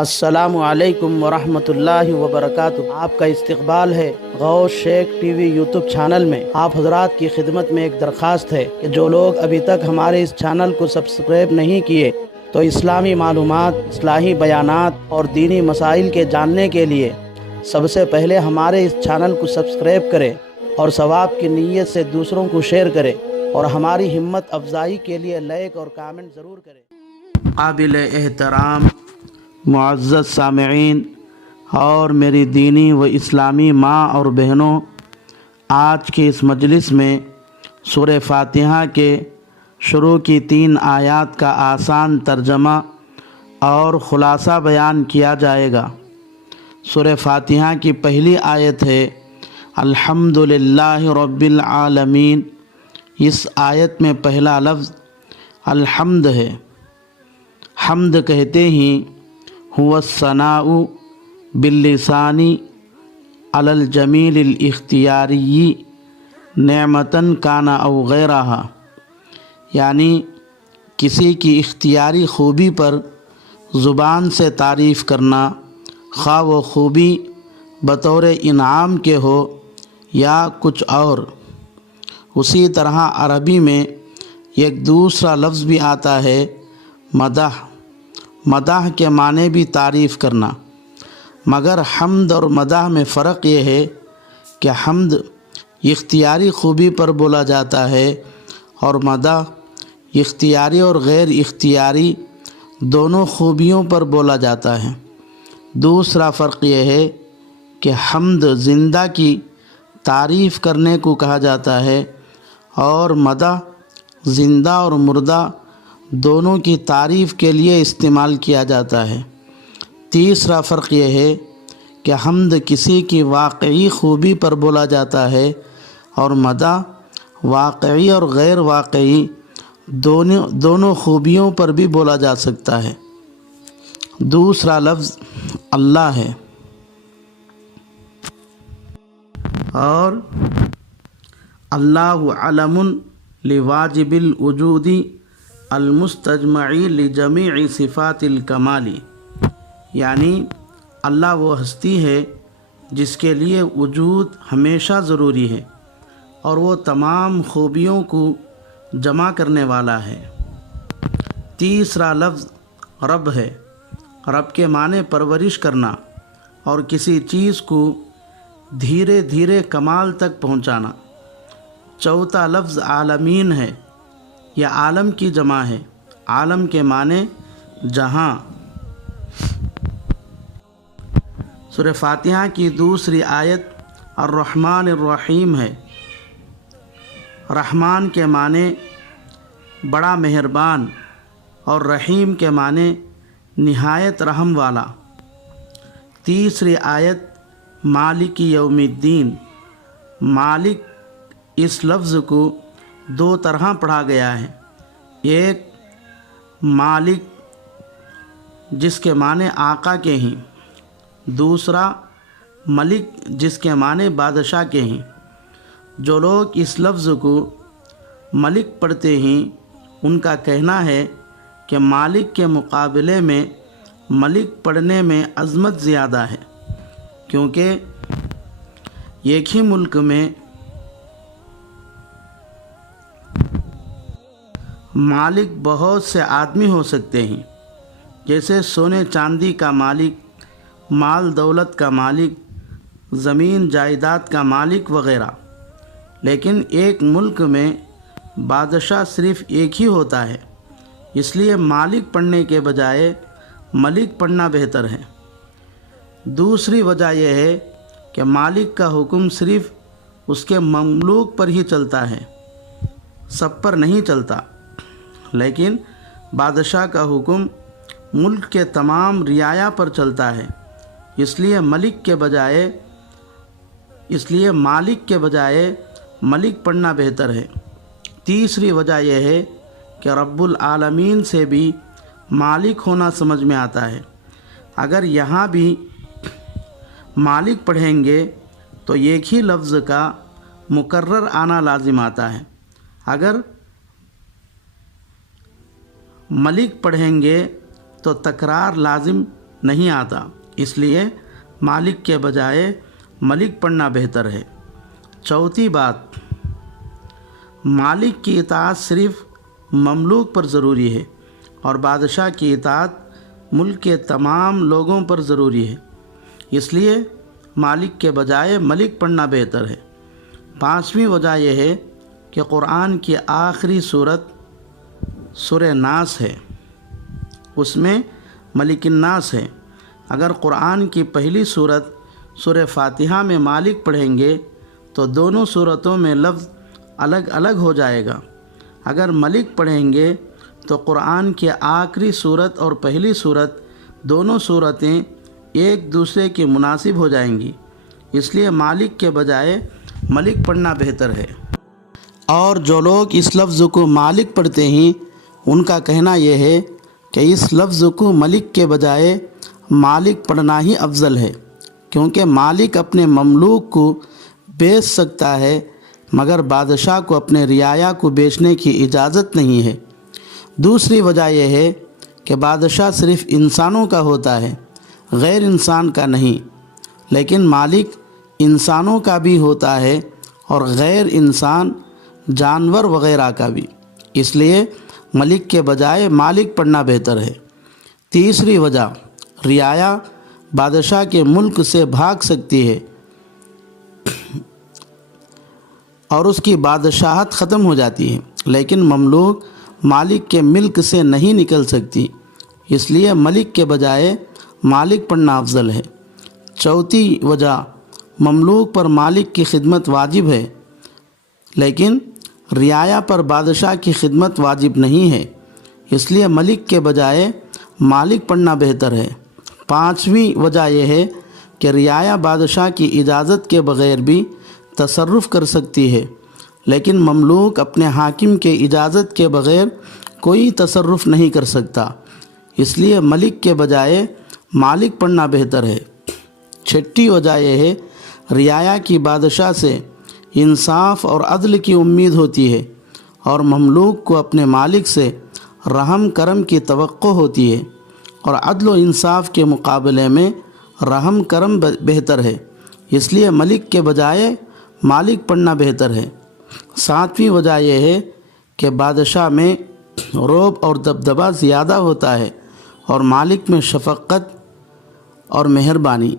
असलकम वरहमतुल्लाहि वबरकातुहू। आपका इस्तकबाल है Gau Shaikh T V YouTube channel में। आप हजरात की खिदमत में एक दरख्वास्त है कि जो लोग अभी तक हमारे इस चैनल को सब्सक्राइब नहीं किए तो इस्लामी मालूमात, इस्लाही बयानात और दीनी मसाइल के जानने के लिए सबसे पहले हमारे इस चैनल को सब्सक्राइब करें और सवाब की नीयत से दूसरों को शेयर करें और हमारी हिम्मत अफजाई के लिए लाइक और कमेंट ज़रूर करें। काबिल एहतराम मुआज़ सामीन और मेरी दीनी व इस्लामी माँ और बहनों, आज की इस मजलिस में सूर फातिहा के शुरू की तीन आयात का आसान तर्जमा और ख़ुलासा बयान किया जाएगा। सूर फातिहा की पहली आयत है, अल्हम्दुलिल्लाह रब्बिल इस आयत में पहला लफ्ज़ अल्हम्द है। हमद कहते ही हुआ सनाउ बिल्लिसानी अलल जमील इख्तियारी नेमतन काना अवगैरहा यानी किसी की इख्तियारी खूबी पर ज़ुबान से तारीफ़ करना खा व खूबी बतौर इनाम के हो या कुछ और। उसी तरह अरबी में एक दूसरा लफ्ज़ भी आता है, मदह। मदाह के माने भी तारीफ़ करना। मगर हमद और मदाह में फ़र्क ये है कि हमद इख्तियारी खूबी पर बोला जाता है और मदाह इख्तियारी और गैर इख्तियारी दोनों खूबियों पर बोला जाता है। दूसरा फ़र्क यह है कि हमद ज़िंदा की तारीफ़ करने को कहा जाता है और मदा ज़िंदा और मुर्दा दोनों की तारीफ़ के लिए इस्तेमाल किया जाता है। तीसरा फ़र्क यह है कि हमद किसी की वाकई खूबी पर बोला जाता है और मदा वाकई और गैर वाकई दोनों दोनों खूबियों पर भी बोला जा सकता है। दूसरा लफ्ज़ अल्लाह है। और अल्लाह अलमुन वजूदी अलमुस्तजमई जमी सिफ़ातिल कमाली यानी अल्लाह वो हस्ती है जिसके लिए वजूद हमेशा ज़रूरी है और वो तमाम खूबियों को जमा करने वाला है तीसरा लफ्ज़ रब है रब के माने परवरिश करना और किसी चीज़ को धीरे धीरे कमाल तक पहुंचाना चौथा लफ्ज़ आलमीन है यह आलम की जमा है। आलम के माने जहाँ। सुर फातिहा की दूसरी आयत अर्रहमान रहीम है। रहमान के माने बड़ा मेहरबान और रहीम के माने नहायत रहम वाला। तीसरी आयत मालिक यौमुद्दीन। मालिक इस लफ्ज़ को दो तरह पढ़ा गया है। एक मालिक, जिसके माने आका के हैं। दूसरा मलिक, जिसके माने बादशाह के हैं। जो लोग इस लफ्ज़ को मलिक पढ़ते हैं, उनका कहना है कि मालिक के मुकाबले में मलिक पढ़ने में अज़मत ज़्यादा है, क्योंकि एक ही मुल्क में मालिक बहुत से आदमी हो सकते हैं। जैसे सोने चांदी का मालिक, माल दौलत का मालिक, ज़मीन जायदाद का मालिक वगैरह। लेकिन एक मुल्क में बादशाह सिर्फ़ एक ही होता है, इसलिए मालिक पढ़ने के बजाय मलिक पढ़ना बेहतर है। दूसरी वजह यह है कि मालिक का हुक्म सिर्फ़ उसके ममलूक पर ही चलता है, सब पर नहीं चलता। लेकिन बादशाह का हुक्म मुल्क के तमाम रियाया पर चलता है। इसलिए मलिक के बजाय इसलिए मालिक के बजाय मलिक पढ़ना बेहतर है। तीसरी वजह यह है कि रब्बुल आलमीन से भी मालिक होना समझ में आता है। अगर यहाँ भी मालिक पढ़ेंगे तो एक ही लफ्ज़ का मुकर्र आना लाजिम आता है। अगर मलिक पढ़ेंगे तो तकरार लाजिम नहीं आता। इसलिए मालिक के बजाय मलिक पढ़ना बेहतर है। चौथी बात, मालिक की इतात सिर्फ़ ममलूक पर ज़रूरी है और बादशाह की इतात मुल्क के तमाम लोगों पर ज़रूरी है। इसलिए मालिक के बजाय मलिक पढ़ना बेहतर है। पांचवी वजह यह है कि कुरान की आखिरी सूरत सुर नास है, उसमें मलिकन्नास है। अगर कुरान की पहली सूरत सुर फातिहा में मालिक पढ़ेंगे तो दोनों सूरतों में लफ्ज़ अलग अलग हो जाएगा। अगर मलिक पढ़ेंगे तो कुरान की आखिरी सूरत और पहली सूरत दोनों सूरतें एक दूसरे के मुनासिब हो जाएँगी। इसलिए मालिक के बजाय मलिक पढ़ना बेहतर है। और जो लोग इस लफ्ज़ को मालिक पढ़ते हैं उनका कहना यह है कि इस लफ्ज़ को मलिक के बजाय मालिक पढ़ना ही अफजल है, क्योंकि मालिक अपने ममलूक को बेच सकता है, मगर बादशाह को अपने रियाया को बेचने की इजाज़त नहीं है। दूसरी वजह यह है कि बादशाह सिर्फ़ इंसानों का होता है, गैर इंसान का नहीं, लेकिन मालिक इंसानों का भी होता है और गैर इंसान जानवर वगैरह का भी। इसलिए मलिक के बजाय मालिक पढ़ना बेहतर है। तीसरी वजह, रियाया बादशाह के मुल्क से भाग सकती है। और उसकी बादशाहत ख़त्म हो जाती है, लेकिन ममलूक मालिक के मिल्क से नहीं निकल सकती। इसलिए मलिक के बजाय मालिक पढ़ना अफजल है। चौथी वजह, ममलूक पर मालिक की खिदमत वाजिब है, लेकिन रियाया पर बादशाह की खिदमत वाजिब नहीं है। इसलिए मलिक के बजाय मालिक पढ़ना बेहतर है। पाँचवीं वजह यह है कि रियाया बादशाह की इजाज़त के बग़ैर भी तसर्रुफ़ कर सकती है, लेकिन ममलूक अपने हाकिम के इजाज़त के बग़ैर कोई तसर्रुफ़ नहीं कर सकता। इसलिए मलिक के बजाय मालिक पढ़ना बेहतर है। छठी वजह यह है, रियाया की बादशाह से इंसाफ और अदल की उम्मीद होती है और ममलूक को अपने मालिक से रहम करम की तो होती है और अदल इंसाफ के मुकाबले में रहम करम बेहतर है। इसलिए मलिक के बजाय मालिक पढ़ना बेहतर है। सातवीं वजह यह है कि बादशाह में रोब और दबदबा ज़्यादा होता है और मालिक में शफ़क़त और मेहरबानी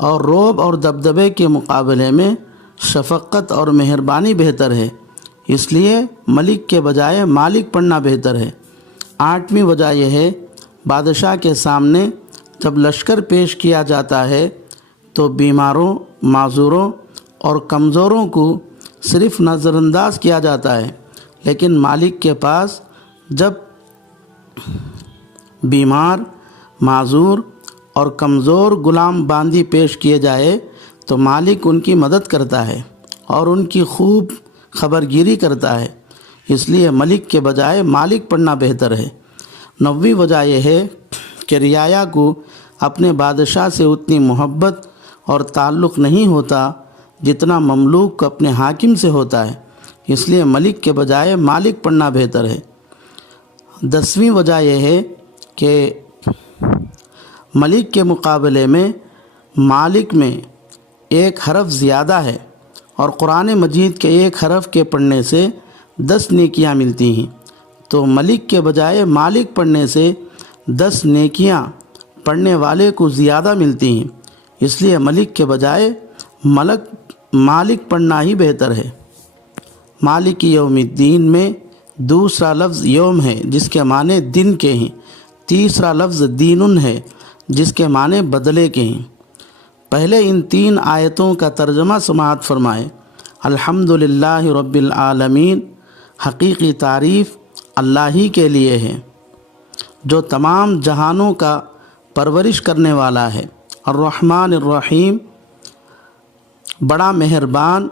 और रोब और दबदबे के मुकाबले में शफ़क़त और मेहरबानी बेहतर है। इसलिए मलिक के बजाय मालिक पढ़ना बेहतर है। आठवीं वजह यह है, बादशाह के सामने जब लश्कर पेश किया जाता है तो बीमारों, माजूरों और कमज़ोरों को सिर्फ़ नज़रअंदाज किया जाता है। लेकिन मालिक के पास जब बीमार, माजूर और कमज़ोर गुलाम बांदी पेश किए जाए तो मालिक उनकी मदद करता है और उनकी खूब खबरगिरी करता है। इसलिए मलिक के बजाय मालिक पढ़ना बेहतर है। नवी वजह यह है कि रियाया को अपने बादशाह से उतनी मोहब्बत और ताल्लुक़ नहीं होता जितना ममलूक को अपने हाकिम से होता है। इसलिए मलिक के बजाय मालिक पढ़ना बेहतर है। दसवीं वजह यह है कि मलिक के मुकाबले में मालिक में एक हरफ ज़्यादा है और कुरान मजीद के एक हरफ के पढ़ने से दस नेकियाँ मिलती हैं। तो मलिक के बजाय मालिक पढ़ने से दस नेकियाँ पढ़ने वाले को ज़्यादा मिलती हैं। इसलिए मलिक के बजाय मलक, मालिक पढ़ना ही बेहतर है। मालिक यौमुद्दीन में दूसरा लफ्ज़ योम है, जिसके माने दिन के हैं। तीसरा लफ्ज़ दीन है, जिसके माने बदले के हैं। पहले इन तीन आयतों का तर्जमा समात फरमाए। अल्हम्दुलिल्लाह रब्बिल आलमीन, हकीकी तारीफ़ अल्लाह ही के लिए है, जो तमाम जहानों का परवरिश करने वाला है। अर्रहमान रहीम बड़ा मेहरबान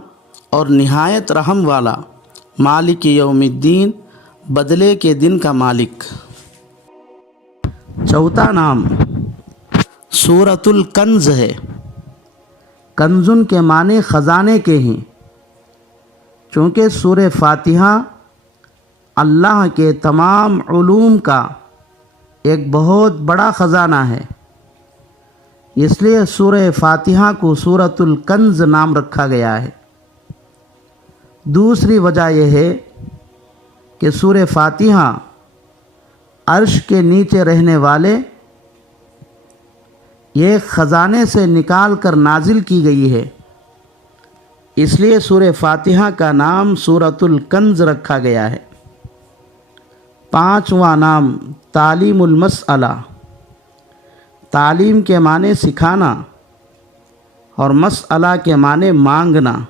और नहायत रहम वाला मालिक यौमुद्दीन, बदले के दिन का मालिक। चौथा नाम, सूरतुल कंज है। कंजुन के माने ख़जाने के हैं। चूँकि सूर फातिहा अल्लाह के तमाम ूम का एक बहुत बड़ा ख़जाना है। इसलिए सूर फातिहा को सूरतुल कंज नाम रखा गया है। दूसरी वजह यह है कि सूर्य फातिहा अर्श के नीचे रहने वाले ये ख़जाने से निकाल कर नाजिल की गई है। इसलिए सूर्य फातिहा का नाम सूरतुल कंज रखा गया है। पांचवा नाम तालीमुल मसअला। तालीम के माने सिखाना और मसअला के माने मांगना।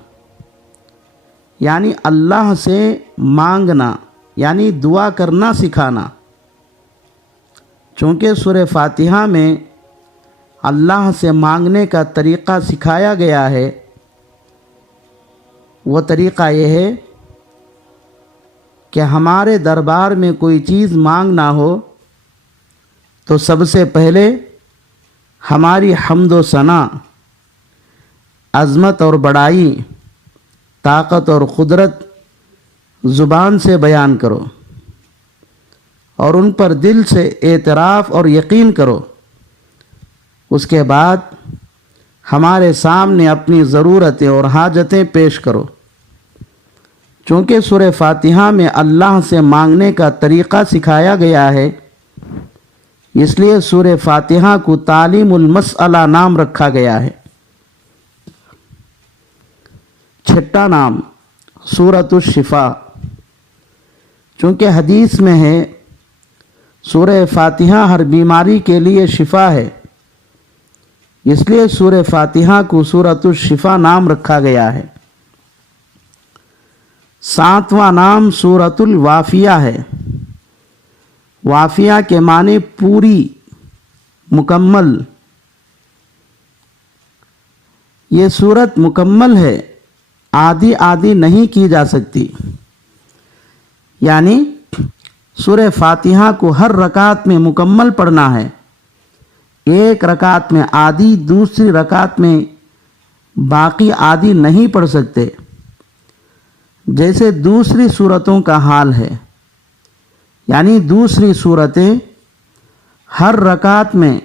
यानी अल्लाह से मांगना, यानी दुआ करना सिखाना। चूँकि सुर फातिहा में अल्लाह से मांगने का तरीक़ा सिखाया गया है। वो तरीक़ा यह है कि हमारे दरबार में कोई चीज़ मांगना हो तो सबसे पहले हमारी हमदो सना, अज़मत और बड़ाई, ताकत और क़ुदरत ज़ुबान से बयान करो और उन पर दिल से एतराफ़ और यकीन करो। उसके बाद हमारे सामने अपनी ज़रूरतें और हाजतें पेश करो। चूँकि सुर फातिहा में अल्लाह से मांगने का तरीक़ा सिखाया गया है, इसलिए सुर फातिहा को तालीमुलमसला नाम रखा गया है। छठा नाम सूरतुशिफ़ा चूँकि हदीस में है सूर फातिहा हर बीमारी के लिए शिफा है इसलिए सूर फातिहा को सूरतुशिफ़ा नाम रखा गया है। सातवां नाम सूरतुल वाफिया है। वाफिया के माने पूरी, मुकम्मल। ये सूरत मुकम्मल है आदि आदि नहीं की जा सकती। यानी सुर फातिहा को हर रकात में मुकम्मल पढ़ना है। एक रकात में आदि, दूसरी रकात में बाकी आदि नहीं पढ़ सकते। जैसे दूसरी सूरतों का हाल है, यानी दूसरी सूरतें हर रकात में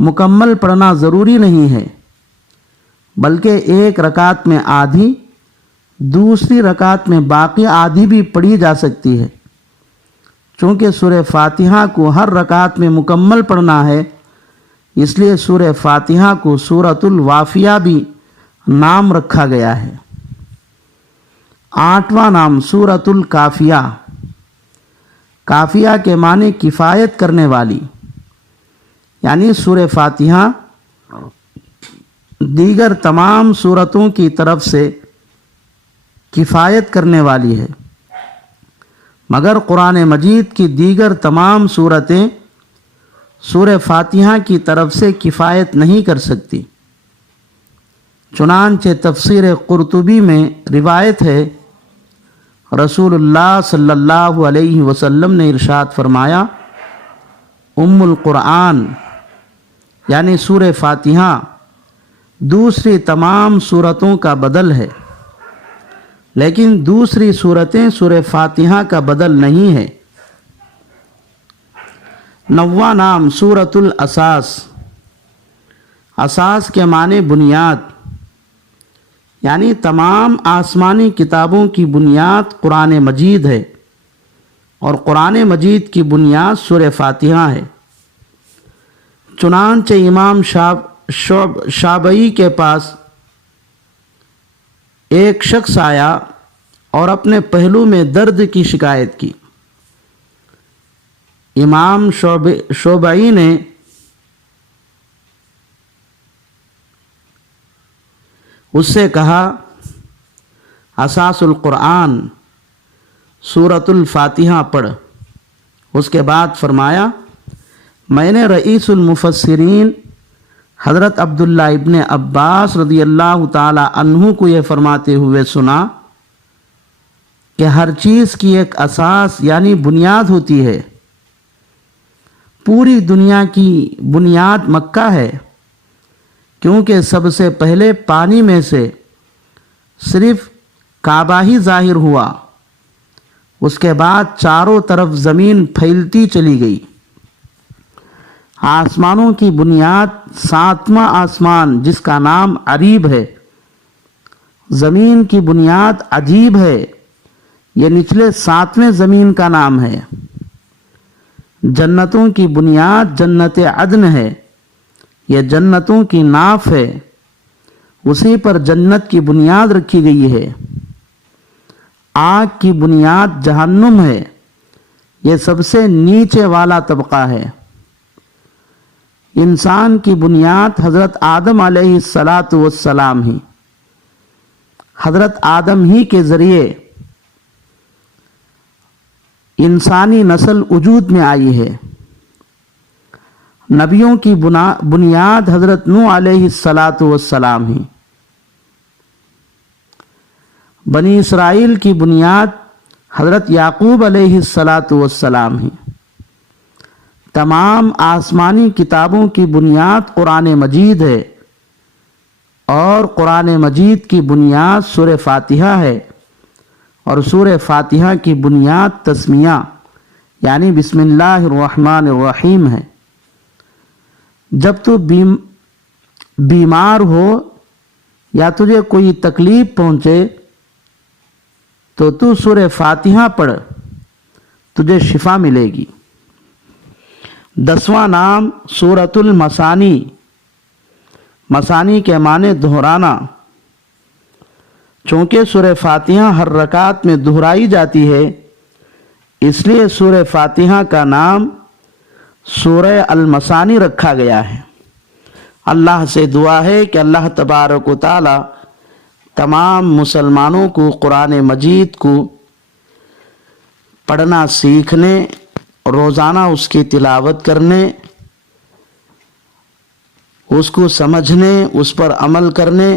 मुकम्मल पढ़ना ज़रूरी नहीं है, बल्कि एक रकात में आधी, दूसरी रकात में बाकी आधी भी पढ़ी जा सकती है। चूँकि सुर फातिहा को हर रकात में मुकम्मल पढ़ना है, इसलिए सुर फातिहा को सूरतुल वाफिया भी नाम रखा गया है। आठवां नाम सूरतुल काफिया। काफिया के माने किफ़ायत करने वाली। यानी सुर फातिहा दीगर तमाम सूरतों की तरफ़ से किफ़ायत करने वाली है। मगर कुरान मजीद की दीगर तमाम सूरतें सूर फातिहा की तरफ़ से किफ़ायत नहीं कर सकती। चुनानचे तफसीर कुर्तुबी में रिवायत है, रसूलुल्लाह सल्लल्लाहु अलैहि वसल्लम ने इरशाद फरमाया, उम्मुल कुरान यानी सूर फातिहा, दूसरी तमाम सूरतों का बदल है। लेकिन दूसरी सूरतें सुर फातिहा का बदल नहीं है। नवा नाम सूरतुल असास। असास के माने बुनियाद, यानी तमाम आसमानी किताबों की बुनियाद कुरान मजीद है और कुरान मजीद की बुनियाद सुर फातिहा है। चुनानचे इमाम शाब शोब शाबई के पास एक शख्स आया और अपने पहलू में दर्द की शिकायत की। इमाम शोब, शोबई ने उससे कहा, असासुल कुरान, सूरतुल फातिहा पढ़। उसके बाद फरमाया, मैंने रईसुल मुफसरीन हज़रत अब्दुल्ला इबन अब्बास रदी अल्लाह अनहु को ये फरमाते हुए सुना कि हर चीज़ की एक असास यानी बुनियाद होती है। पूरी दुनिया की बुनियाद मक्का है, क्योंकि सबसे पहले पानी में से सिर्फ़ काबा ही ज़ाहिर हुआ, उसके बाद चारों तरफ़ ज़मीन फैलती चली गई। आसमानों की बुनियाद सातवां आसमान, जिसका नाम अरीब है। ज़मीन की बुनियाद अजीब है। यह निचले सातवें ज़मीन का नाम है। जन्नतों की बुनियाद जन्नत अदन है। यह जन्नतों की नाफ है। उसी पर जन्नत की बुनियाद रखी गई है। आग की बुनियाद जहन्नुम है। यह सबसे नीचे वाला तबका है। इंसान की बुनियाद हज़रत आदम सलात वसलाम ही। हज़रत आदम ही के ज़रिए इंसानी नस्ल वजूद में आई है। नबियों की बुनियाद हज़रत नू सलात वसलाम ही। बनी इसराइल की बुनियाद हज़रत याकूब सलात वसलाम ही। तमाम आसमानी किताबों की बुनियाद कुरान मजीद है और कुरान मजीद की बुनियाद सुर फातिहा है और सूर फातिहा की बुनियाद तस्मिया, यानी बिस्मिल्लाहिर्रहमानिर्रहीम है। जब तू बीम, बीमार हो या तुझे कोई तकलीफ़ पहुँचे तो तू सूर फातिहा पढ़, तुझे शिफा मिलेगी। दसवां नाम सूरतुल मसानी। मसानी के माने दोहराना। चूँकि सुर फातिहा हर रकात में दोहराई जाती है, इसलिए सुर फातिहा का नाम सूर अलमसानी रखा गया है। अल्लाह से दुआ है कि अल्लाह तबारक ताला तमाम मुसलमानों को कुरान मजीद को पढ़ना सीखने रोज़ाना उसकी तिलावत करने, उसको समझने, उस पर अमल करने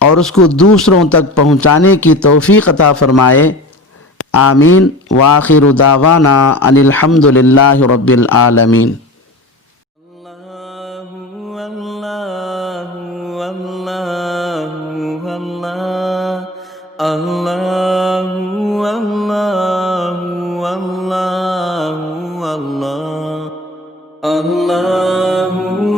और उसको दूसरों तक पहुँचाने की तोफ़ी अता फरमाए। आमीन। वाखिर दावाना अनिलहमदिल्ला रब्बिल